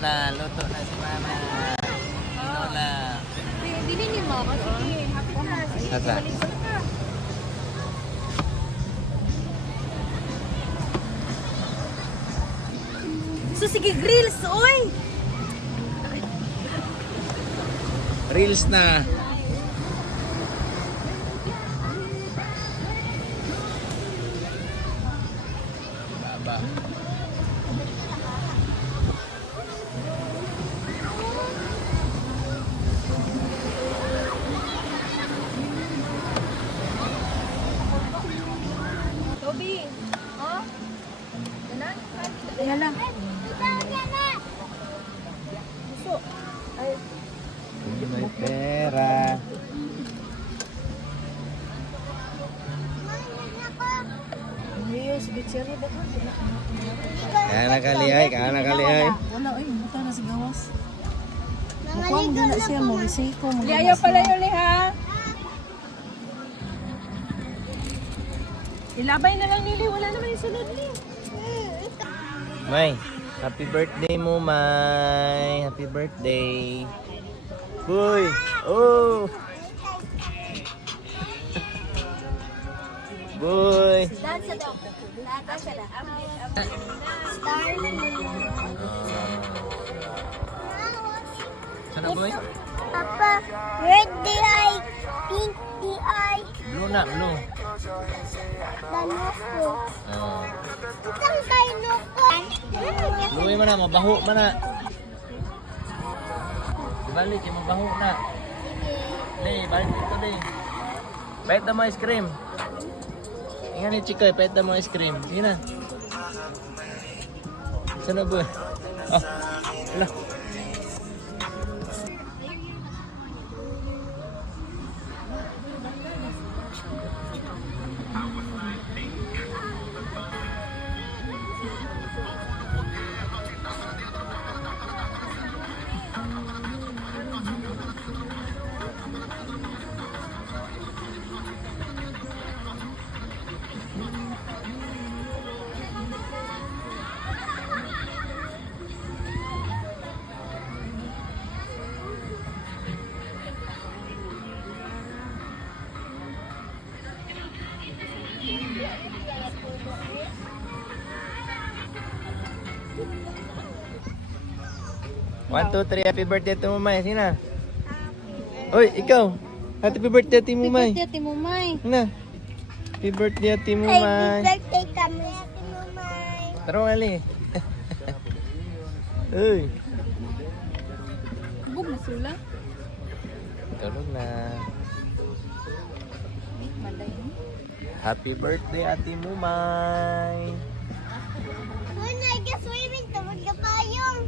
na, luto na si Mama. Tinola. Dili ni Mama. Sige, happy ka. Sige, Asa? balik ka. So, sige, grills, oy! Reels na. Baba. Toby, oh? Yan na? Yan lang. Gusto. Ay, May pera. yes, bitchere ba ito? Kaya nakalihay, kaya nakalihay. Wala, ay, buta na si Gawas. Mukhang mo na siya, mo risiko. Ayaw pala yun ha. Ilabay na lang nili, wala naman yung sunod ni. May, happy birthday mo, May. Happy birthday. Boy. Oh. Boy. Dansa daw. Dansa daw. Star. Sana, boy? Papa, red the eye, pink the eye, Blue na, blue. danoko. Oh. Isang kainoko. Luwi mo na, mabaho mo na. Ibalik, yung mabaho na. Lay, balik dito, Lay. Pahit na mo ice cream. Ingan ni Chikoy, pahit na mo ice cream. Sige na. Sana, boy? Oh, wala. One, two, three, happy birthday to Mumay. Sige na. Uy, ikaw. Happy birthday to Mumay. Birthday, Timumay. Na. Happy birthday to Happy Mumay. birthday kami sa Timumay. Tara, Ali. Uy. Bug na sula. Tulog na. Malay. Happy birthday, Ate Mumay. When I guess swimming, tawag na payong.